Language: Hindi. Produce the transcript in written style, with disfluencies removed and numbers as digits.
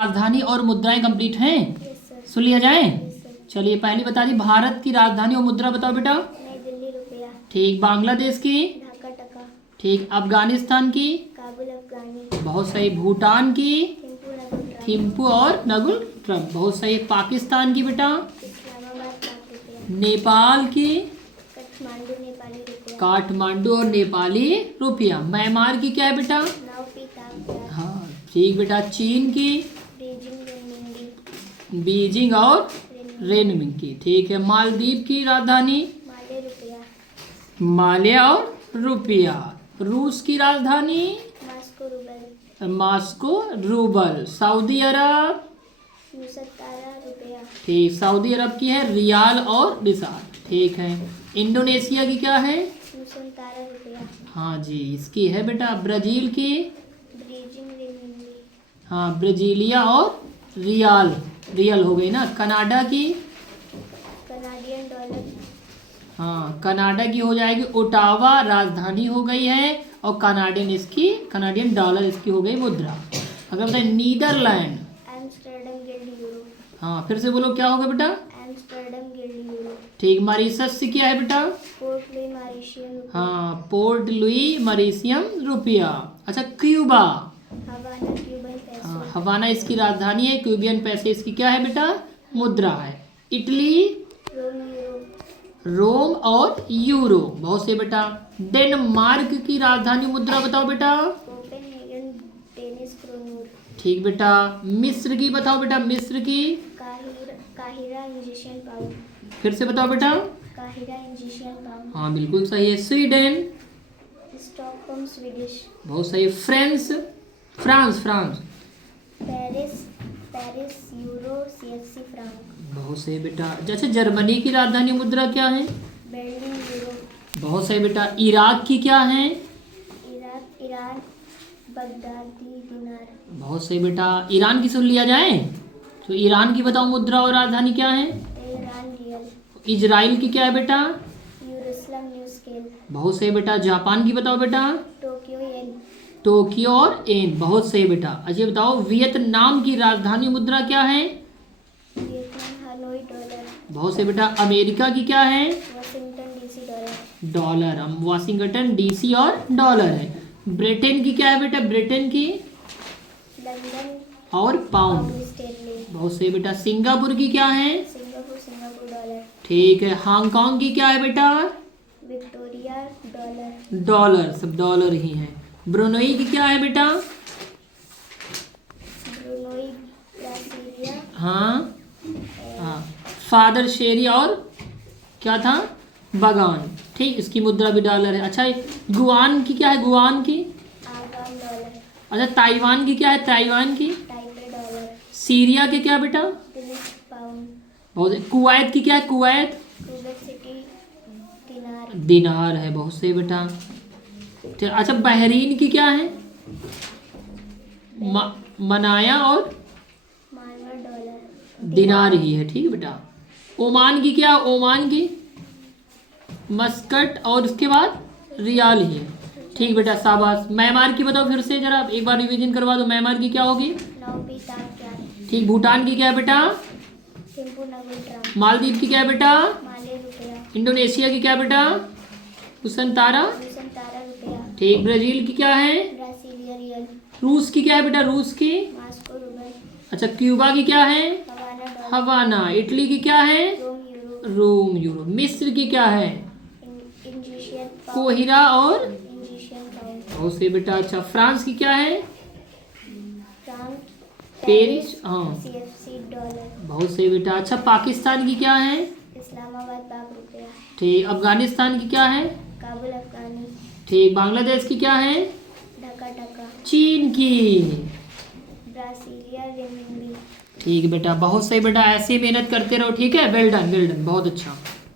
राजधानी और मुद्राएं कंप्लीट हैं। Yes sir. सुन लिया जाए। Yes sir. चलिए पहली बता दी, भारत की राजधानी और मुद्रा बताओ बेटा। नई दिल्ली रुपया। ठीक। बांग्लादेश की। ढाका टका। ठीक। अफगानिस्तान की। काबुल अफगानी। बहुत सही। भूटान की। थिम्पू नगुल थिम्पू और नगुल ट्रम्प। बहुत सही। पाकिस्तान की बेटा। इस्लामाबाद लाख रुपया। नेपाल की। काठमांडू नेपाली रुपया। काठमांडू और नेपाली रुपया। म्यांमार की क्या है बेटा। नाउपी ताप। हाँ ठीक बेटा। चीन की। बीजिंग रेनमिंगी। बीजिंग और रेनमिंगी। ठीक है। मालदीव की राजधानी। माले रुपया। माल्या और रुपया। रूस की राजधानी। Moscow rouble. Moscow rouble. Saudi अरब। नुसतारा रुपया। ठीक। सऊदी अरब की है रियाल और रिसाल। ठीक है। इंडोनेशिया की क्या है। नुसतारा रुपया। हाँ जी इसकी है बेटा। ब्राजील की। बीजिंग रेनमिंगी। हाँ ब्राजीलिया और रियाल। रियल हो गई ना। कनाडा की। Canadian dollar. हाँ कनाडा की हो जाएगी ओटावा, राजधानी हो गई है। और कनाडियन डॉलर इसकी हो गई मुद्रा। अगर बताए नीदरलैंड। Amsterdam guild euro. हाँ फिर से बोलो क्या होगा बेटा। Amsterdam guild euro. ठीक। मॉरिशस से क्या है बेटा। पोर्ट लुई मॉरिशियन रुपया। हाँ पोर्ट लुई मॉरिशियम रुपया। अच्छा क्यूबा। हवाना क्यूबन पैसो। हाँ हवाना इसकी राजधानी है। क्यूबियन पैसे इसकी क्या है बेटा, मुद्रा है। इटली। रोम यूरो। रोम और यूरो। बहुत से बेटा। डेनमार्क की राजधानी मुद्रा बताओ बेटा। Copenhagen Danish kroner. ठीक बेटा। मिस्र की बताओ बेटा। मिस्र की। काहिरा इजिप्शियन पाउंड। फिर से बताओ बेटा। काहिरा इजिप्शियन पाउंड। हाँ बिल्कुल सही है। स्वीडन। Stockholm Swedish. बहुत सही। France. Paris euro CFC franc. बहुत सही बेटा। जैसे जर्मनी की राजधानी मुद्रा क्या है। Berlin euro. बहुत सही बेटा। इराक की क्या है। ईरान बगदादी दिनार। बहुत सही बेटा। ईरान की सुन लिया जाए तो ईरान की बताओ मुद्रा और राजधानी क्या है। Iran real. इजराइल की क्या है बेटा। यरूशलेम न्यू स्केल। बहुत सही बेटा। जापान की बताओ बेटा। टोक्यो येन। टोक्यो और एन। बहुत सही बेटा। अच्छा बताओ वियतनाम की राजधानी मुद्रा क्या है। Vietnam Hanoi dollar. बहुत सही बेटा। अमेरिका की क्या है। Washington DC dollar. डॉलर। हम वाशिंगटन डीसी और डॉलर है। ब्रिटेन की क्या है बेटा। ब्रिटेन की लंदन और पाउंड। स्टेरलिंग। बहुत सही बेटा। सिंगापुर की क्या है। Singapore dollar. ठीक है। हांगकांग की क्या है बेटा। Victoria dollar. डॉलर। सब डॉलर ही है। ब्रुनई की क्या है बेटा। Brunei Brasilia. हाँ फादर शेरी और क्या था, बगान। ठीक। इसकी मुद्रा भी डॉलर है। अच्छा गुआन की क्या है। गुआन की। आगाम डॉलर। अच्छा ताइवान की क्या है। ताइवान की। Taipei dollar. सीरिया के क्या बेटा। Philip pound. बहुत। कुवैत की क्या है। कुवैत। क्यूबेक सिटी दिनार। दिनार है। बहुत सही बेटा। ठीक। अच्छा बहरीन की क्या है। मनाया और मानवर डॉलर। दिनार ही है। ठीक है बेटा। ओमान की क्या। ओमान की मस्कट और उसके बाद रियाल ही है। ठीक बेटा शाबाश। म्यांमार की बताओ फिर से जरा एक बार रिवीजन करवा दो। म्यांमार की क्या होगी। नाउपी ताप क्या है। ठीक। भूटान की क्या है बेटा। थिम्पू नगुल ट्रम्प। मालदीव की क्या है बेटा। माले रुपया। इंडोनेशिया की क्या है बेटा। नुसंतारा। नुसंतारा रुपया। ठीक। ब्राजील की क्या है। Brasilia real. रूस की क्या है बेटा। रूस की। Moscow rouble. अच्छा क्यूबा की क्या है। हवाना डॉलर। हवाना। इटली की क्या है। रोम यूरो। रोम यूरो। मिस्र की क्या है। Egyptian pound. कोहिरा और इजिप्शियन पाउंड। बहुत सही बेटा। अच्छा फ्रांस की क्या है। फ्रांक। पेरिस। हाँ सीएफसी डॉलर। बहुत सही बेटा। अच्छा पाकिस्तान की क्या है। इस्लामाबाद लाख रुपया। ठीक। अफगानिस्तान की क्या है। काबुल अफगानी। ठीक। बांग्लादेश की क्या है। ढाका टका। चीन की। ब्रासीलिया रेनमिंगी। ठीक बेटा। बहुत सही बेटा। ऐसे ही मेहनत करते रहो। ठीक है। वेल डन बहुत अच्छा।